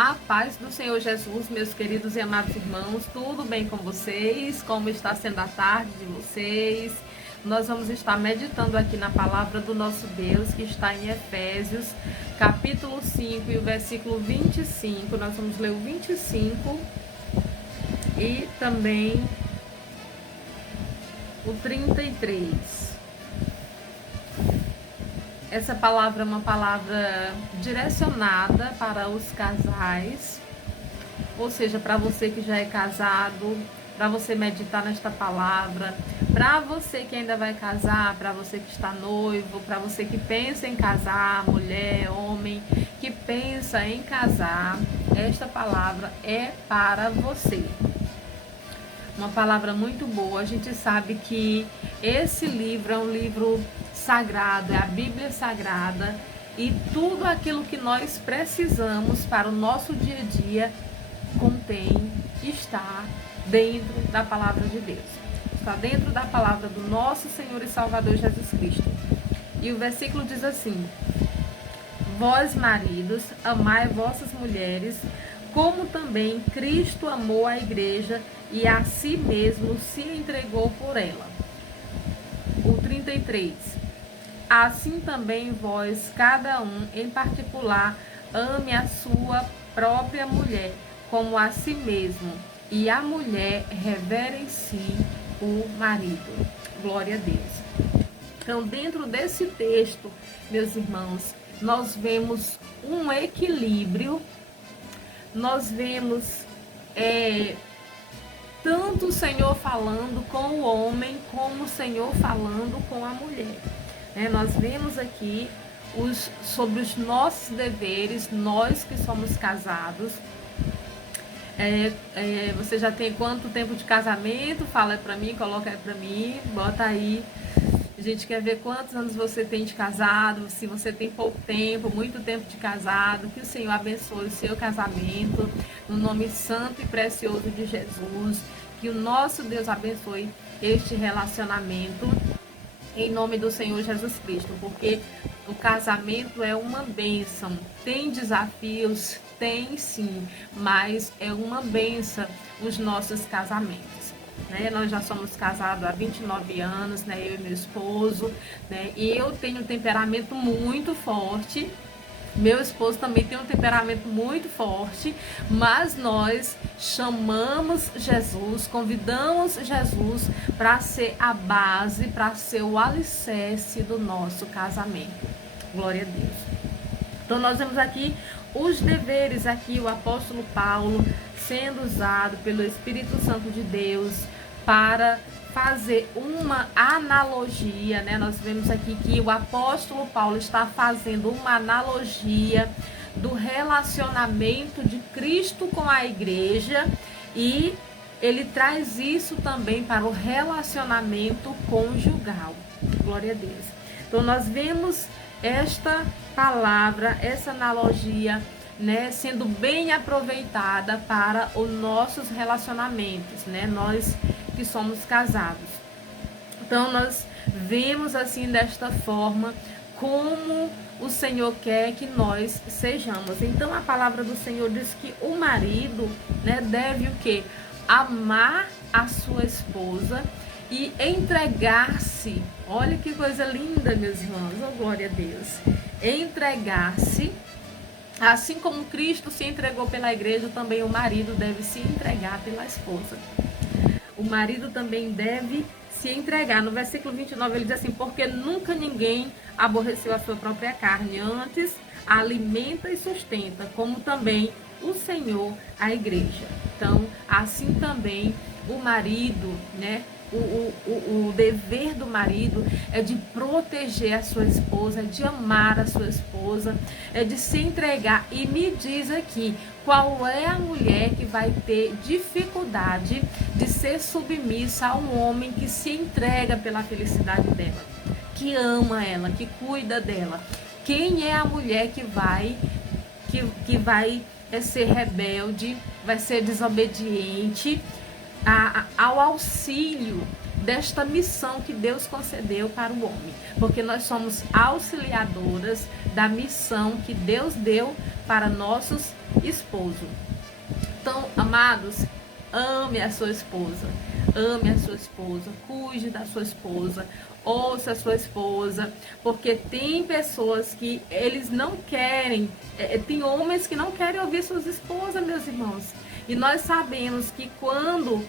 A paz do Senhor Jesus, meus queridos e amados irmãos, tudo bem com vocês? Como está sendo a tarde de vocês? Nós vamos estar meditando aqui na palavra do nosso Deus, que está em Efésios, capítulo 5 e o versículo 25. Nós vamos ler o 25 e também o 33. Essa palavra é uma palavra direcionada para os casais, ou seja, para você que já é casado, para você meditar nesta palavra, para você que ainda vai casar, para você que está noivo, para você que pensa em casar, mulher, homem, que pensa em casar, esta palavra é para você. Uma palavra muito boa. A gente sabe que esse livro é um livro sagrado, é a Bíblia Sagrada, e tudo aquilo que nós precisamos para o nosso dia a dia está dentro da palavra de Deus. Está dentro da palavra do nosso Senhor e Salvador Jesus Cristo. E o versículo diz assim: vós, maridos, amai vossas mulheres, como também Cristo amou a igreja e a si mesmo se entregou por ela. O 33. Assim também vós, cada um em particular, ame a sua própria mulher como a si mesmo, e a mulher reverencie o marido. Glória a Deus. Então, dentro desse texto, meus irmãos, nós vemos um equilíbrio, nós vemos tanto o Senhor falando com o homem, como o Senhor falando com a mulher. Nós vemos aqui sobre os nossos deveres, nós que somos casados. Você já tem quanto tempo de casamento? Fala aí pra mim, coloca aí pra mim, bota aí. A gente quer ver quantos anos você tem de casado, se você tem pouco tempo, muito tempo de casado. Que o Senhor abençoe o seu casamento, no nome santo e precioso de Jesus. Que o nosso Deus abençoe este relacionamento, em nome do Senhor Jesus Cristo, porque o casamento é uma bênção. Tem desafios? Tem sim, mas é uma bênção os nossos casamentos. Nós já somos casados há 29 anos, eu e meu esposo, e eu tenho um temperamento muito forte. Meu esposo também tem um temperamento muito forte, mas nós chamamos Jesus, convidamos Jesus para ser a base, para ser o alicerce do nosso casamento. Glória a Deus. Então nós vemos aqui os deveres, aqui o apóstolo Paulo sendo usado pelo Espírito Santo de Deus para fazer uma analogia, Nós vemos aqui que o apóstolo Paulo está fazendo uma analogia do relacionamento de Cristo com a igreja, e ele traz isso também para o relacionamento conjugal. Glória a Deus. Então nós vemos esta palavra, essa analogia, sendo bem aproveitada para os nossos relacionamentos, Nós que somos casados. Então nós vemos assim desta forma como o Senhor quer que nós sejamos. Então a palavra do Senhor diz que o marido, deve o quê? Amar a sua esposa e entregar-se. Olha que coisa linda, meus irmãos. Oh, glória a Deus. Entregar-se. Assim como Cristo se entregou pela igreja, também o marido deve se entregar pela esposa. O marido também deve se entregar. No versículo 29 ele diz assim: porque nunca ninguém aborreceu a sua própria carne, antes a alimenta e sustenta, como também o Senhor a igreja. Então, assim também o marido, o dever do marido é de proteger a sua esposa, é de amar a sua esposa, é de se entregar. E me diz aqui, qual é a mulher que vai ter dificuldade de ser submissa a um homem que se entrega pela felicidade dela, que ama ela, que cuida dela? Quem é a mulher que vai ser rebelde, vai ser desobediente ao auxílio desta missão que Deus concedeu para o homem? Porque nós somos auxiliadoras da missão que Deus deu para nossos esposos. Então, amados, ame a sua esposa, cuide da sua esposa, ouça a sua esposa, porque tem pessoas que eles não querem, tem homens que não querem ouvir suas esposas, meus irmãos. E nós sabemos que quando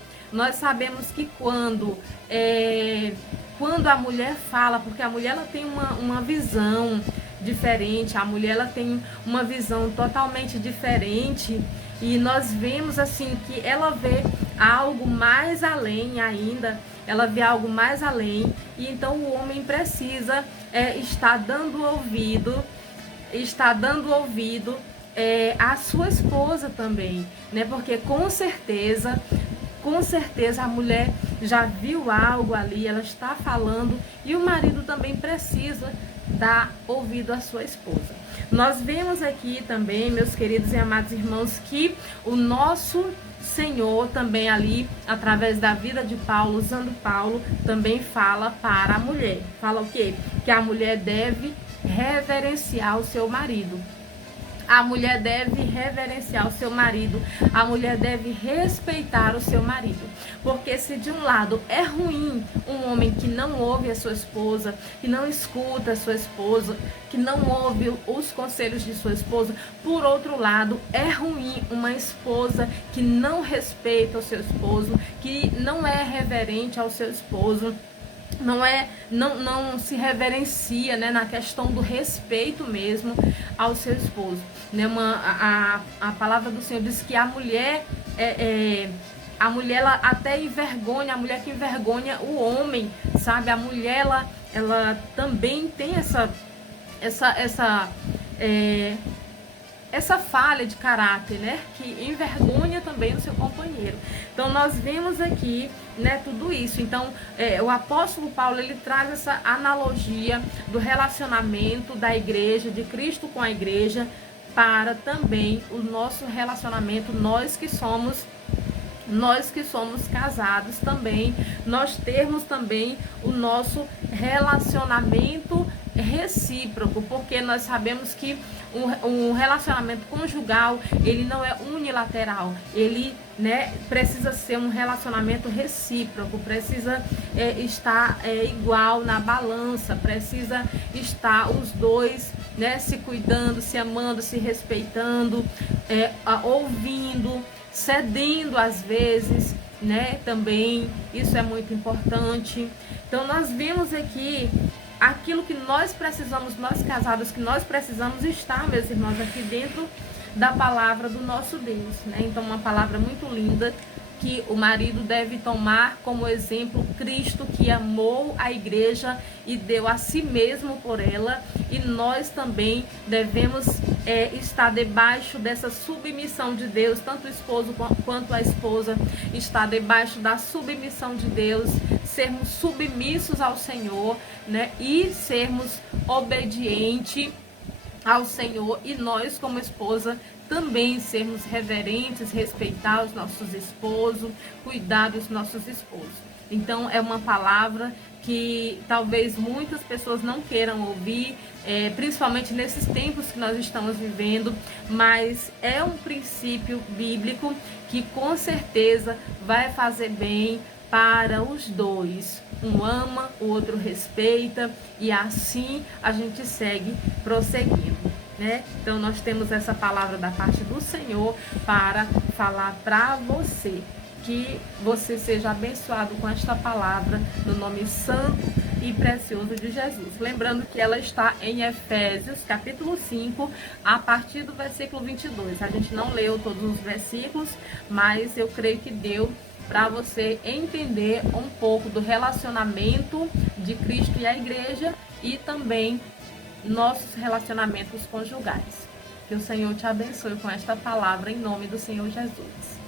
a mulher fala, porque a mulher ela tem uma visão diferente, a mulher ela tem uma visão totalmente diferente, e nós vemos assim que ela vê algo mais além ainda, ela vê algo mais além, e então o homem precisa estar dando ouvido à sua esposa também, né? Porque com certeza a mulher já viu algo ali, ela está falando, e o marido também precisa dar ouvido à sua esposa. Nós vemos aqui também, meus queridos e amados irmãos, que o nosso Senhor também ali, através da vida de Paulo, usando Paulo, também fala para a mulher. Fala o quê? Que a mulher deve reverenciar o seu marido. A mulher deve reverenciar o seu marido, a mulher deve respeitar o seu marido. Porque se de um lado é ruim um homem que não ouve a sua esposa, que não escuta a sua esposa, que não ouve os conselhos de sua esposa, por outro lado é ruim uma esposa que não respeita o seu esposo, que não é reverente ao seu esposo, não se reverencia, né, na questão do respeito mesmo ao seu esposo, né? A palavra do Senhor diz que a mulher ela até envergonha, a mulher que envergonha o homem, sabe? A mulher ela também tem essa falha de caráter, né, que envergonha também o seu companheiro. Então nós vemos aqui, né, tudo isso. Então o apóstolo Paulo ele traz essa analogia do relacionamento da igreja, de Cristo com a igreja, para também o nosso relacionamento, nós que somos casados também, nós termos também o nosso relacionamento recíproco, porque nós sabemos que um relacionamento conjugal, ele não é unilateral, ele, né, precisa ser um relacionamento recíproco, precisa estar igual na balança, precisa estar os dois, né, se cuidando, se amando, se respeitando, ouvindo, cedendo às vezes, né, também, isso é muito importante. Então nós vemos aqui aquilo que nós precisamos, nós casados, que nós precisamos estar, meus irmãos, aqui dentro da palavra do nosso Deus, né? Então uma palavra muito linda, que o marido deve tomar como exemplo Cristo, que amou a igreja e deu a si mesmo por ela, e nós também devemos estar debaixo dessa submissão de Deus, tanto o esposo quanto a esposa está debaixo da submissão de Deus, sermos submissos ao Senhor, né, e sermos obedientes ao Senhor, e nós como esposa também sermos reverentes, respeitar os nossos esposos, cuidar dos nossos esposos. Então é uma palavra que talvez muitas pessoas não queiram ouvir, principalmente nesses tempos que nós estamos vivendo, mas é um princípio bíblico que com certeza vai fazer bem para os dois. Um ama, o outro respeita, e assim a gente segue prosseguindo, né? Então nós temos essa palavra da parte do Senhor para falar para você. Que você seja abençoado com esta palavra, no nome santo e precioso de Jesus. Lembrando que ela está em Efésios, capítulo 5, a partir do versículo 22. A gente não leu todos os versículos, mas eu creio que deu para você entender um pouco do relacionamento de Cristo e a igreja, e também nossos relacionamentos conjugais. Que o Senhor te abençoe com esta palavra, em nome do Senhor Jesus.